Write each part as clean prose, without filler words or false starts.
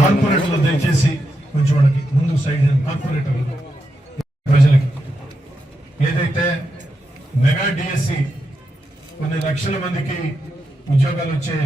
కార్పొరేటర్లు దయచేసి కొంచెం వాళ్ళకి ముందు సైడ్ కార్పొరేటర్లు ప్రజలకి ఏదైతే మెగా డిఎస్సి కొన్ని లక్షల మందికి ఉద్యోగాలు వచ్చే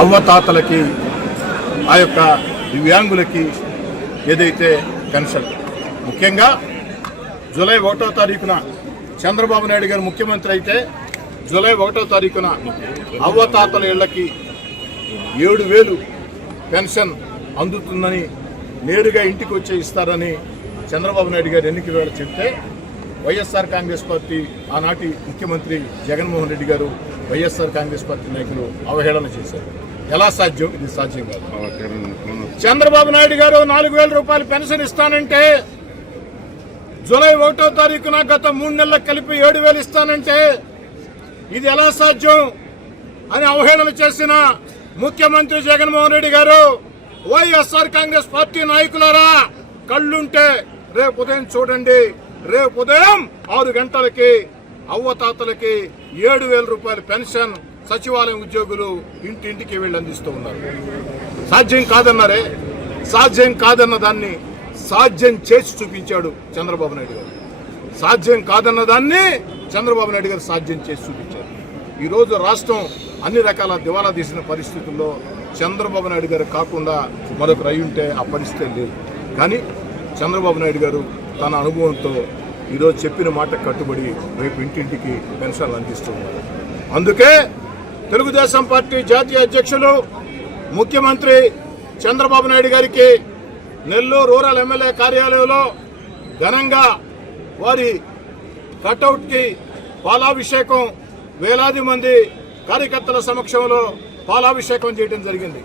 అవ్వతాతలకి ఆ యొక్క దివ్యాంగులకి ఏదైతే పెన్షన్ ముఖ్యంగా జూలై 1వ తారీఖున చంద్రబాబు నాయుడు గారు ముఖ్యమంత్రి అయితే జూలై 1వ తారీఖున అవ్వతాతల ఇళ్లకి 7,000 పెన్షన్ అందుతుందని నేరుగా ఇంటికి వచ్చే ఇస్తారని చంద్రబాబు నాయుడు గారు ఎన్నికల వేళ చెప్తే వైఎస్ఆర్ కాంగ్రెస్ పార్టీ ఆనాటి ముఖ్యమంత్రి జగన్మోహన్ రెడ్డి గారు వైఎస్ఆర్ కాంగ్రెస్ పార్టీ నాయకులు అవహేళన చేశారు. ఎలా సాధ్యం? ఇది సాధ్యం కాదు. చంద్రబాబు నాయుడు గారు 4,000 రూపాయలు పెన్షన్ ఇస్తానంటే జూలై 1వ తారీఖున గత 3 నెలలకు కలిపి 7,000 ఇస్తానంటే ఇది ఎలా సాధ్యం అని అవహేళన చేసిన ముఖ్యమంత్రి జగన్మోహన్ రెడ్డి గారు వైఎస్ఆర్ కాంగ్రెస్ పార్టీ నాయకులారా కళ్ళుంటే రేపు ఉదయం చూడండి. రేపు ఉదయం 6 గంటలకి అవ్వతాతలకి 7,000 రూపాయల పెన్షన్ సచివాలయం ఉద్యోగులు ఇంటింటికి వెళ్లి అందిస్తూ ఉన్నారు. సాధ్యం కాదన్నారే, సాధ్యం కాదన్న దాన్ని సాధ్యం చేసి చూపించాడు చంద్రబాబు నాయుడు గారు. సాధ్యం కాదన్న దాన్ని చంద్రబాబు నాయుడు గారు సాధ్యం చేసి చూపించారు. ఈరోజు రాష్ట్రం అన్ని రకాల దివాలా తీసిన పరిస్థితుల్లో చంద్రబాబు నాయుడు గారు కాకుండా మరొకరు అయి ఉంటే ఆ పరిస్థితి లేదు. కానీ చంద్రబాబు నాయుడు గారు తన అనుభవంతో ఈరోజు చెప్పిన మాట కట్టుబడి రేపు ఇంటింటికి పెన్షన్లు అందిస్తూ ఉన్నారు. అందుకే తెలుగుదేశం పార్టీ జాతీయ అధ్యక్షులు ముఖ్యమంత్రి చంద్రబాబు నాయుడు గారికి నెల్లూరు రూరల్ ఎమ్మెల్యే కార్యాలయంలో ఘనంగా వారి కటౌట్కి పాలాభిషేకం వేలాది మంది కార్యకర్తల సమక్షంలో పాలాభిషేకం చేయడం జరిగింది.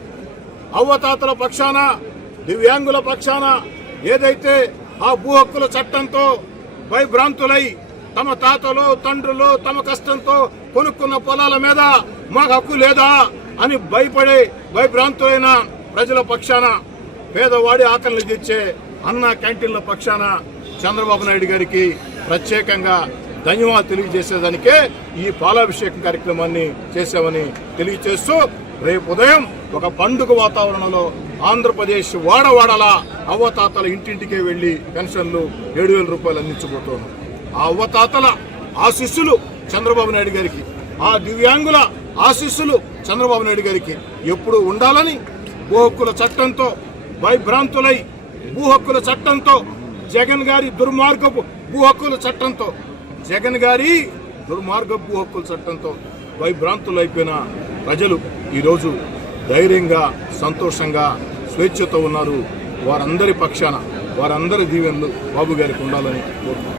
అవ్వతాతల పక్షాన దివ్యాంగుల పక్షాన ఏదైతే ఆ భూ హక్కుల చట్టంతో భయభ్రాంతులై తమ తాతలు తండ్రులు తమ కష్టంతో కొనుక్కున్న పొలాల మీద మాకు హక్కు లేదా అని భయపడి భయభ్రాంతులైన ప్రజల పక్షాన పేదవాడి ఆకలిని తీర్చే అన్న క్యాంటీన్ల పక్షాన చంద్రబాబు నాయుడు గారికి ప్రత్యేకంగా ధన్యవాదాలు తెలియజేసేదానికే ఈ పాలాభిషేకం కార్యక్రమాన్ని చేశామని తెలియజేస్తూ రేపు ఉదయం ఒక పండుగ వాతావరణంలో ఆంధ్రప్రదేశ్ వాడవాడలా అవ్వతాతల ఇంటింటికే వెళ్లి పెన్షన్లు 7,000 రూపాయలు అందించబోతున్నాం. ఆ అవ్వతాతల ఆశీస్సులు చంద్రబాబు నాయుడు గారికి, ఆ దివ్యాంగుల ఆశీస్సులు చంద్రబాబు నాయుడు గారికి ఎప్పుడు ఉండాలని భూ హక్కుల చట్టంతో భయభ్రాంతులై భూ హక్కుల చట్టంతో జగన్ గారి దుర్మార్గపు భూ హక్కుల చట్టంతో జగన్ గారి దుర్మార్గపు భూ హక్కుల చట్టంతో భయభ్రాంతులైపోయిన ప్రజలు ఈరోజు ధైర్యంగా సంతోషంగా స్వేచ్ఛతో ఉన్నారు. వారందరి పక్షాన వారందరి దీవెనలు బాబు గారికి ఉండాలని కోరుతున్నాను.